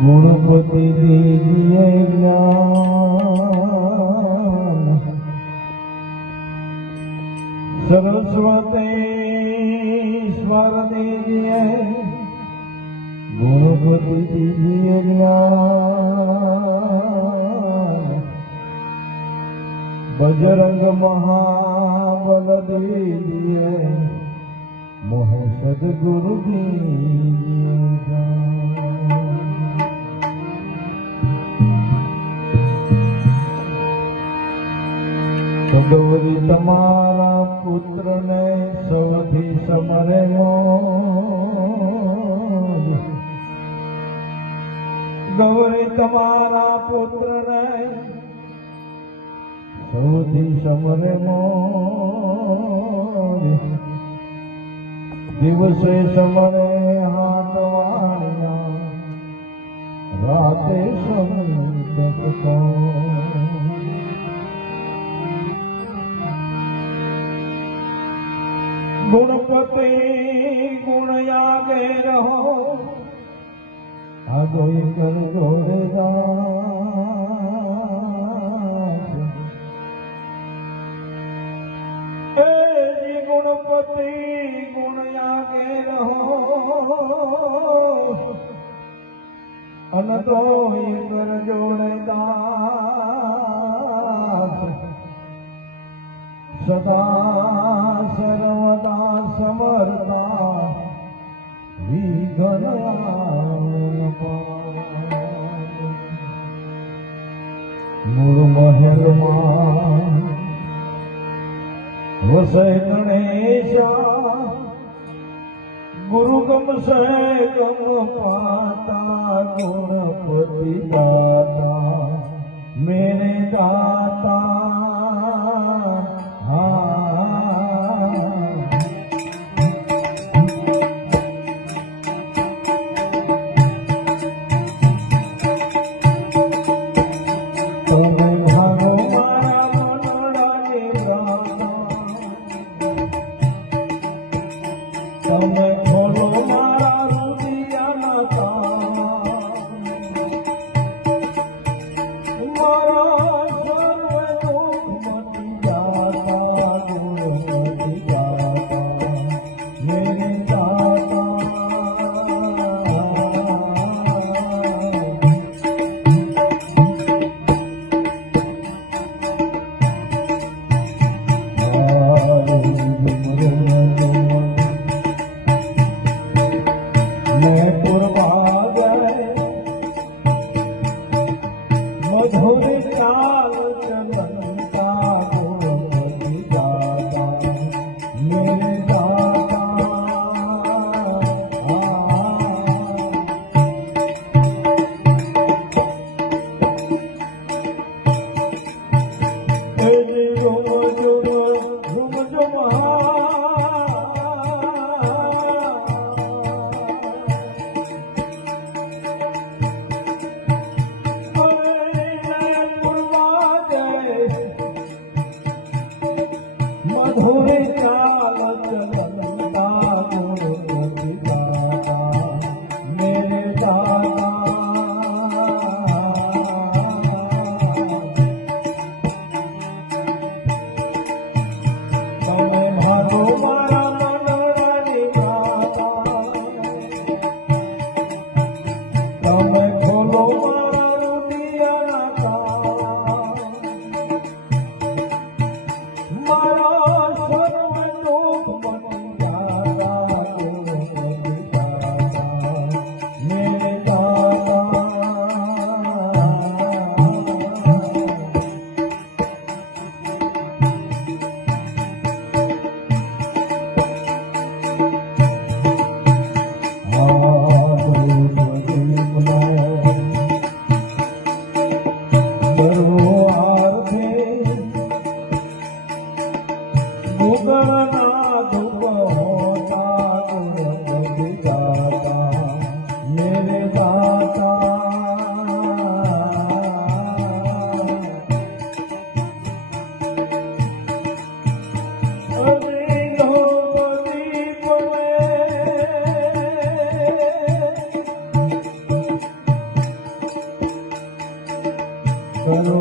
ગુણપતિ દેવીએ જ્ઞાન સરસ્વતે ઈશ્વર દેવીએ ગુણપતિ દેવીએ જ્ઞાન બજરંગ મહાબલ દેવીએ મોહ સદગુરુ દેવીએ ગૌરી તમારા પુત્રને સૌથી સમરે. ગૌરી તમારા પુત્રને સૌથી સમરે. દિવસે સમરે હાથ વાણિયા રાતે સંતક ગુણપતિ ગુણ યાગે રહો આગો કર જી ગુણપતિ ગુણ યાગે રહો. અન તો કર જોડે સદા સર્વદા સમર્થા વિઘન મૂળ મહેલમાં વસે ગણેશા ગુરુ ગમશે ગમ પાતા ગુણપતિ દાતા મેને દાતા 啊。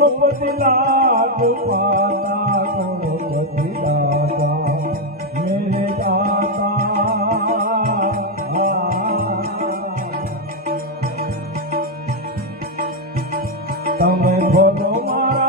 ગણપતિ લાડુ મારા ગણપતિ દાદા મેરે દાતા તમે ભોલો મારા